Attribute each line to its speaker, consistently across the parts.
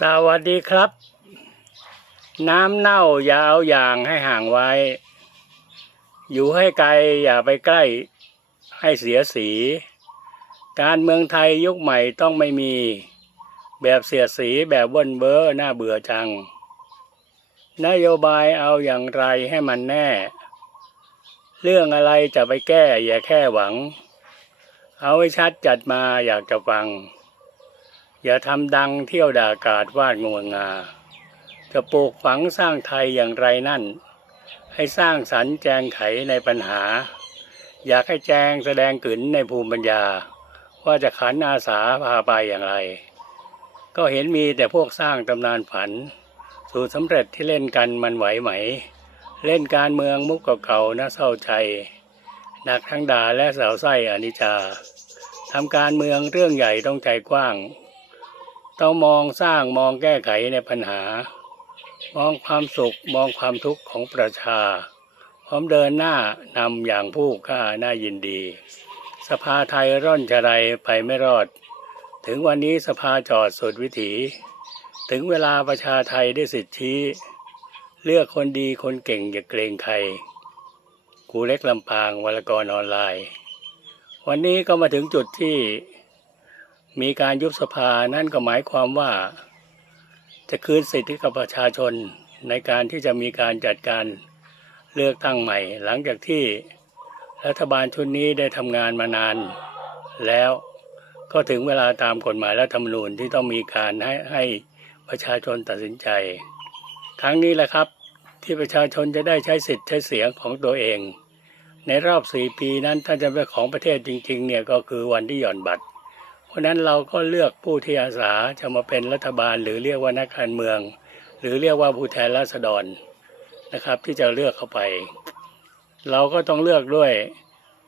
Speaker 1: สวัสดีครับ น้ำเน่าอย่าเอาอย่างให้ห่างไว้ อยู่ให้ไกลอย่าไปใกล้ ให้เสียสี การเมืองไทยยุคใหม่ต้องไม่มี แบบเสียสีแบบเว่นเบ้อน่าเบื่อจัง นโยบายเอาอย่างไรให้มันแน่ เรื่องอะไรจะไปแก้อย่าแค่หวัง เอาให้ชัดจัดมาอยากจะฟัง อย่าทำดังเที่ยวด่ากาดวาดงวงงา จะปลูกฝังสร้างไทยอย่างไรนั่น ให้สร้างสรรค์แจงไขในปัญหา อยากให้แจงแสดงกลืนในภูมิปัญญา ว่าจะขันอาสาพาไปอย่างไร ก็เห็นมีแต่พวกสร้างตำนานฝัน สูตรสำเร็จที่เล่นกันมันไหวไหม เล่นการเมืองมุกเก่าๆน่าเศร้าใจหนักทั้งด่าและสาวไส้อนิจจาทำการเมืองเรื่องใหญ่ต้องใจกว้าง ต้องมองสร้างมองแก้ไขในปัญหา มองความสุขมองความทุกข์ของประชา พร้อมเดินหน้านำอย่างผู้กล้าน่ายินดี สภาไทยร่อนจะไรไปไม่รอด ถึงวันนี้สภาจอดสุดวิถี ถึงเวลาประชาไทยได้สิทธิ เลือกคนดีคนเก่งอย่าเกรงใครครูเล็กลำปางวรกรออนไลน์ วันนี้ก็มาถึงจุดที่ มีการยุบสภานั่นก็หมายความว่า จะคืนสิทธิกับประชาชนในการที่จะมีการจัดการเลือกตั้งใหม่ หลังจากที่รัฐบาลชุดนี้ได้ทำงานมานาน แล้วก็ถึงเวลาตามกฎหมายและธรรมนูญที่ต้องมีการให้ให้ประชาชนตัดสินใจ ครั้งนี้แหละครับที่ประชาชนจะได้ใช้สิทธิ์ใช้เสียงของตัวเอง ในรอบสี่ปีนั้นถ้าจะเป็นของประเทศจริงๆเนี่ยก็คือวันที่หย่อนบัตร ราะนั้นเราก็เลือกผู้ที่อาสาจะมาเป็นรัฐบาล หรือเรียกว่านักการเมือง หรือเรียกว่าผู้แทนราษฎรนะครับ ที่จะเลือกเข้าไป เราก็ต้องเลือกด้วย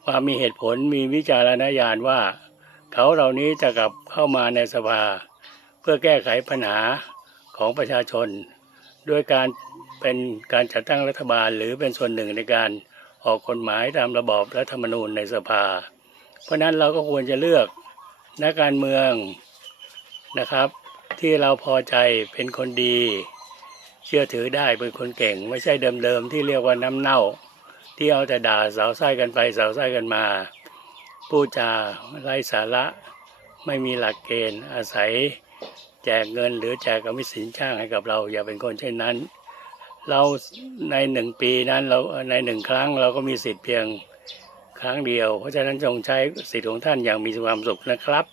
Speaker 1: ความมีเหตุผลมีวิจารณญาณว่า เขาเหล่านี้จะกลับเข้ามาในสภา เพื่อแก้ไขปัญหาของประชาชน ด้วยการเป็นการจัดตั้งรัฐบาลหรือเป็นส่วนหนึ่งในการออกกฎหมายตามระบอบรัฐธรรมนูญในสภา เพราะนั้นเราก็ควรจะเลือก นักการเมืองนะครับ ที่เราพอใจเป็นคนดี เชื่อถือได้เป็นคนเก่ง ไม่ใช่เดิมๆที่เรียกว่าน้ำเน่า ที่เอาแต่ด่าสาวไส้กันไปสาวไส้กันมาพูดจาไร้สาระไม่มีหลักเกณฑ์อาศัยแจกเงินหรือแจกกรรมสินช่างให้กับเรา อย่าเป็นคนเช่นนั้น เราในหนึ่งปีนั้นเราในหนึ่งครั้งเราก็มีสิทธิ์เพียง ครั้งเดียว เพราะฉะนั้นจงใช้สิทธิของท่านอย่างมีความสุขนะครับ